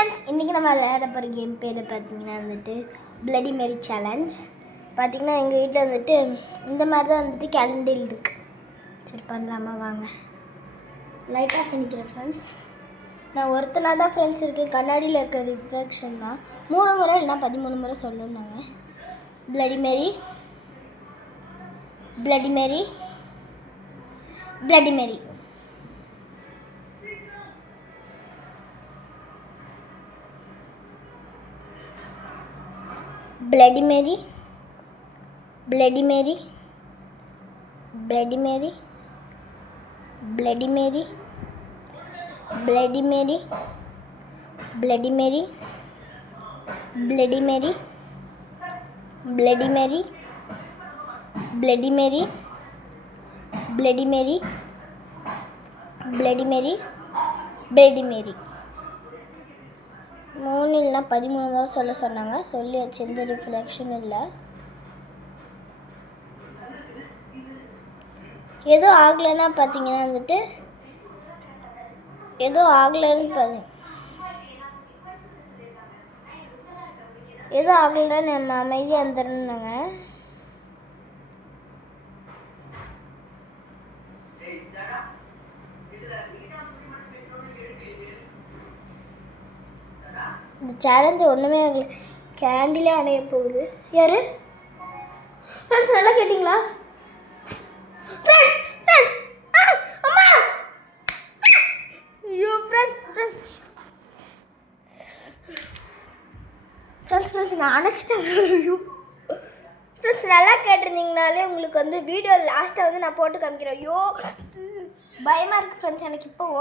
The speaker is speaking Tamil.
ஃப்ரெண்ட்ஸ், இன்றைக்கி நம்ம விளையாட போகிற கேம் பேர் பார்த்திங்கன்னா வந்துட்டு பிளடி மேரி சேலஞ்ச். பார்த்திங்கன்னா எங்கள் வீட்டில் வந்துட்டு இந்த மாதிரி தான் வந்துட்டு கேலண்டில் இருக்குது. சரி பண்ணலாமா வாங்க. லைட் ஆஃப் பண்ணிக்கிறேன் ஃப்ரெண்ட்ஸ். நான் ஒருத்தனாக தான் ஃப்ரெண்ட்ஸ் இருக்கேன். கண்ணாடியில் இருக்கிற ரிஃப்ளெக்ஷன் தான் 3 முறை இல்லைனா 13 முறை சொல்லணுன்னாங்க. Bloody Mary, bloody Mary, bloody Mary. Bloody Mary, Bloody Mary, Bloody Mary, Bloody Mary, Bloody Mary, Bloody Mary, Bloody Mary, Bloody Mary, Bloody Mary, Bloody Mary, Bloody Mary, Bloody Mary. 3 இல்லைனா 13 தான் சொல்ல சொன்னாங்க. சொல்லி வச்சு எந்த ரிஃப்ளெக்ஷன் இல்லை. எதுவும் ஆகலைன்னா பார்த்தீங்கன்னா வந்துட்டு எதுவும் ஆகலைன்னு எதுவும் ஆகலைன்னா நம்ம அமைதியாக வந்துடணுங்க. இந்த சேலஞ்சு ஒன்றுமே ஆகலை. கேண்டிலே அணைய போகுது. யார் ஃப்ரெண்ட்ஸ் நல்லா கேட்டிங்களா? ஃப்ரெண்ட்ஸ் ஃப்ரெண்ட்ஸ் அம்மா ஐயோ ஃப்ரெண்ட்ஸ் ஃப்ரெண்ட்ஸ் ஃப்ரெண்ட்ஸ் ஃப்ரெண்ட்ஸ் நான் அணைச்சிட்டேன். ஐயோ ஃப்ரெண்ட்ஸ் நல்லா கேட்டிருந்தீங்கனாலே உங்களுக்கு வந்து வீடியோ லாஸ்ட்டாக வந்து நான் போட்டு காமிக்கிறேன். ஐயோ பயமாக இருக்குது ஃப்ரெண்ட்ஸ் எனக்கு இப்போவும்.